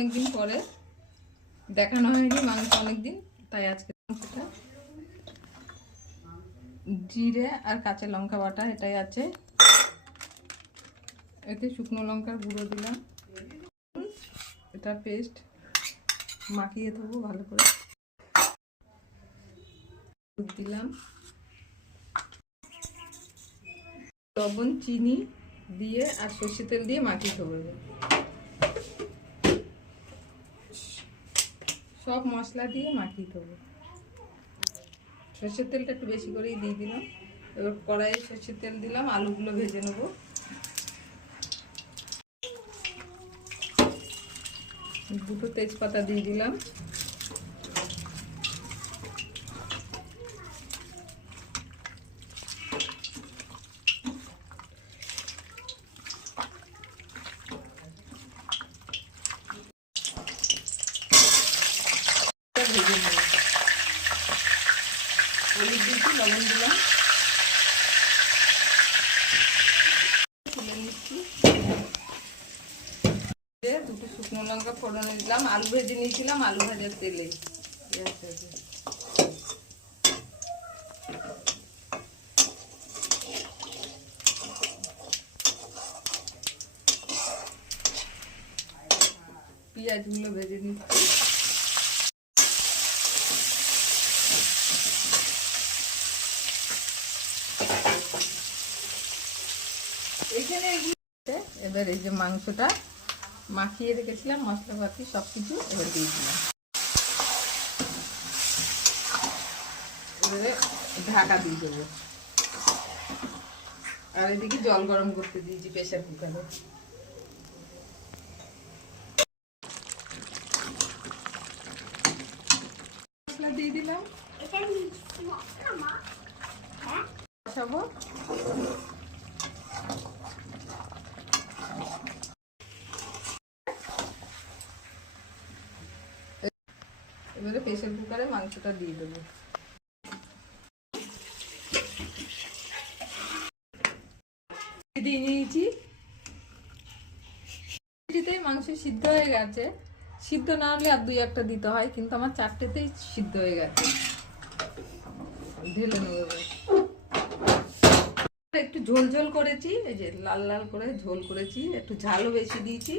অনেকদিন পরে। দেখানো হয়নি মাংস অনেকদিন, তাই আজকে মাংসটা জিরে আর কাঁচা লঙ্কা বাটা, এটাই আছে। এতে শুকনো লঙ্কার গুঁড়ো দিলাম। এটা পেস্ট মাখিয়ে দেবো ভালো করে। দিলাম। লবণ, চিনি দিয়ে আর সর্ষে তেল দিয়ে মাখিয়ে দেবো এবার। সব মশলা দিয়ে মাখিয়ে দেবো। সর্ষের তেলটা একটু বেশি করেই দিয়ে দিলাম। এবার কড়াইয়ে সর্ষের তেল দিলাম, আলুগুলো ভেজে নেব। দুটো তেজপাতা দিয়ে দিলাম। ভেজে নেব দিলাম দুটো শুকনো লঙ্কা ফোড়নে দিলাম আলু ভেজে নিয়েছিলাম আলু ভাজার তেলে পেঁয়াজগুলো ভেজে নিচ্ছি। এখানে এবার এই যে মাংসটা মাখিয়ে রেখেছিলাম মশলাপাতি সব কিছু এবার দিয়ে দিলাম। এবারে ঢাকা দিয়ে দেবো। আর এদিকে জল গরম করতে দিয়েছি প্রেশার কুকারে। মশলা দিয়ে দিলাম। বসাবো। এবারে প্রেশার কুকারে মাংসটা দিয়ে দেবো। দিয়ে নিয়েছি। মাংস সিদ্ধ হয়ে গেছে। সিদ্ধ না হলে আর দুই একটা দিতে হয়, কিন্তু আমার চারটেতেই সিদ্ধ হয়ে গেছে। ঢেলে নেব। একটু ঝোল ঝোল করেছি, এই যে লাল লাল করে ঝোল করেছি, একটু ঝালও বেশি দিয়েছি।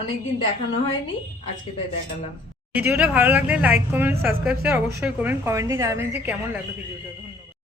অনেকদিন দেখানো হয়নি, আজকে তাই দেখালাম। ভিডিওটা ভালো লাগলে লাইক কমেন্ট সাবস্ক্রাইব শেয়ার অবশ্যই করবেন। কমেন্টে জানাবেন যে কেমন লাগল ভিডিওটা